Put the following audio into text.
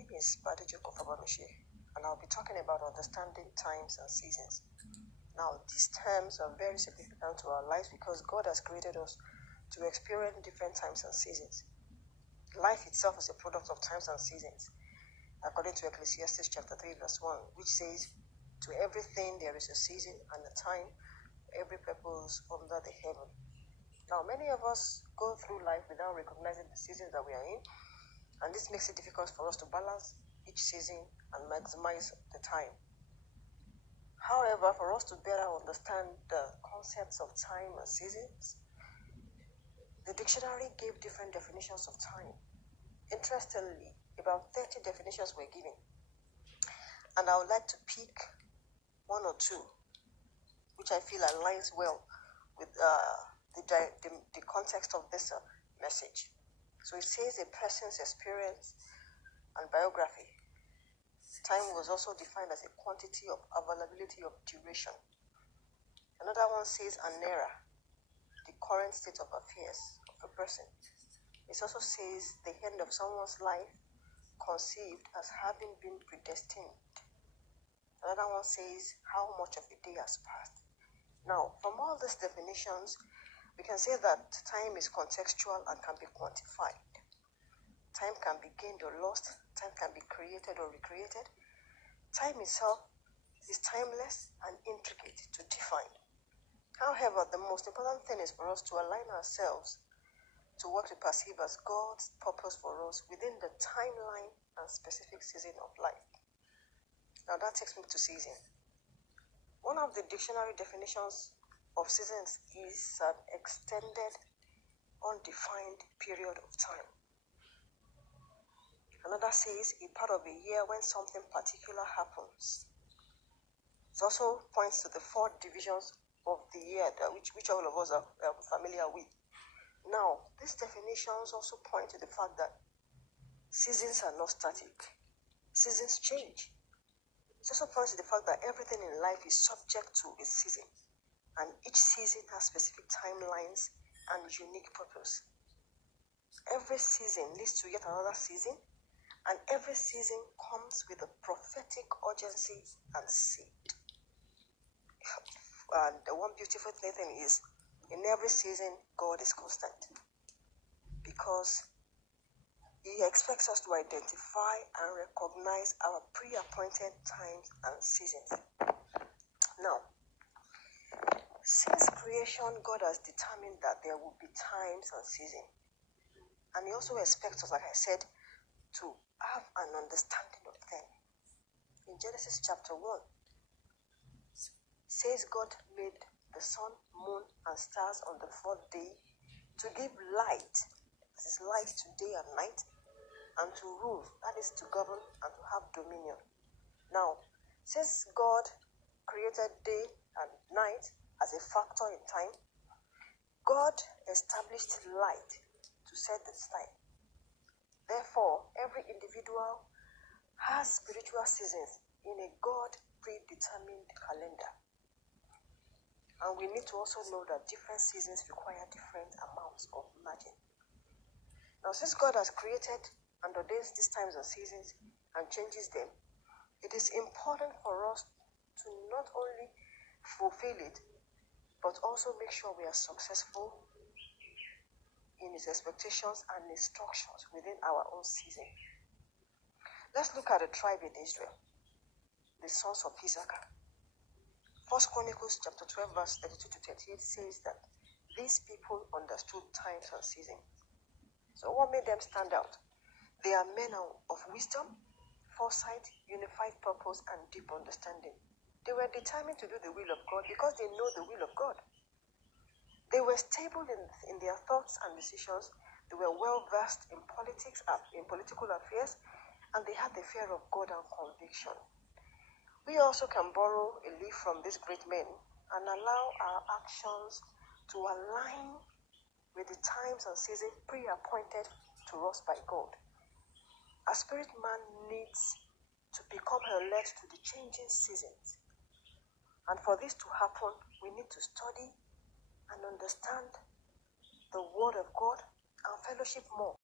name is Badejoko Fabanoshe, and I'll be talking about understanding times and seasons. Now, these terms are very significant to our lives because God has created us to experience different times and seasons. Life itself is a product of times and seasons, according to Ecclesiastes chapter 3, verse 1, which says, "To everything there is a season and a time, every purpose under the heaven." Now, many of us go through life without recognizing the seasons that we are in, and this makes it difficult for us to balance each season and maximize the time. However, for us to better understand the concepts of time and seasons, the dictionary gave different definitions of time. Interestingly, about 30 definitions were given, and I would like to pick one or two, which I feel aligns well with the context of this message. So it says a person's experience and biography. Time was also defined as a quantity of availability of duration. Another one says an era, the current state of affairs of a person. It also says the end of someone's life conceived as having been predestined. Another one says how much of a day has passed. Now, from all these definitions, we can say that time is contextual and can be quantified. Time can be gained or lost. Time can be created or recreated. Time itself is timeless and intricate to define. However, the most important thing is for us to align ourselves to what we perceive as God's purpose for us within the timeline and specific season of life. Now that takes me to season. One of the dictionary definitions of seasons is an extended, undefined period of time. Another says a part of a year when something particular happens. It also points to the 4 divisions of the year, which all of us are familiar with. Now, these definitions also point to the fact that seasons are not static. Seasons change. It also points to the fact that everything in life is subject to a season, and each season has specific timelines and unique purpose. Every season leads to yet another season, and every season comes with a prophetic urgency and seed. And the one beautiful thing is, in every season, God is constant, because He expects us to identify and recognize our pre-appointed times and seasons. Now, since creation, God has determined that there will be times and seasons. And He also expects us, like I said, to have an understanding of them. In Genesis chapter 1, says God made the sun, moon, and stars on the 4th day to give light, this is light to day and night, and to rule, that is to govern and to have dominion. Now, since God created day and night as a factor in time, God established light to set the time. Therefore, every individual has spiritual seasons in a God predetermined calendar. And we need to also know that different seasons require different amounts of margin. Now, since God has created and ordains these times and seasons and changes them, it is important for us to not only fulfill it, but also make sure we are successful in His expectations and instructions within our own season. Let's look at the tribe in Israel, the sons of Issachar. 1 Chronicles chapter 12 verse 32 to 38 says that these people understood times and seasons. So what made them stand out? They are men of wisdom, foresight, unified purpose, and deep understanding. They were determined to do the will of God because they know the will of God. They were stable in their thoughts and decisions. They were well versed in politics, in political affairs, and they had the fear of God and conviction. We also can borrow a leaf from these great men and allow our actions to align with the times and seasons pre-appointed to us by God. A spirit man needs to become alert to the changing seasons. And for this to happen, we need to study and understand the Word of God and fellowship more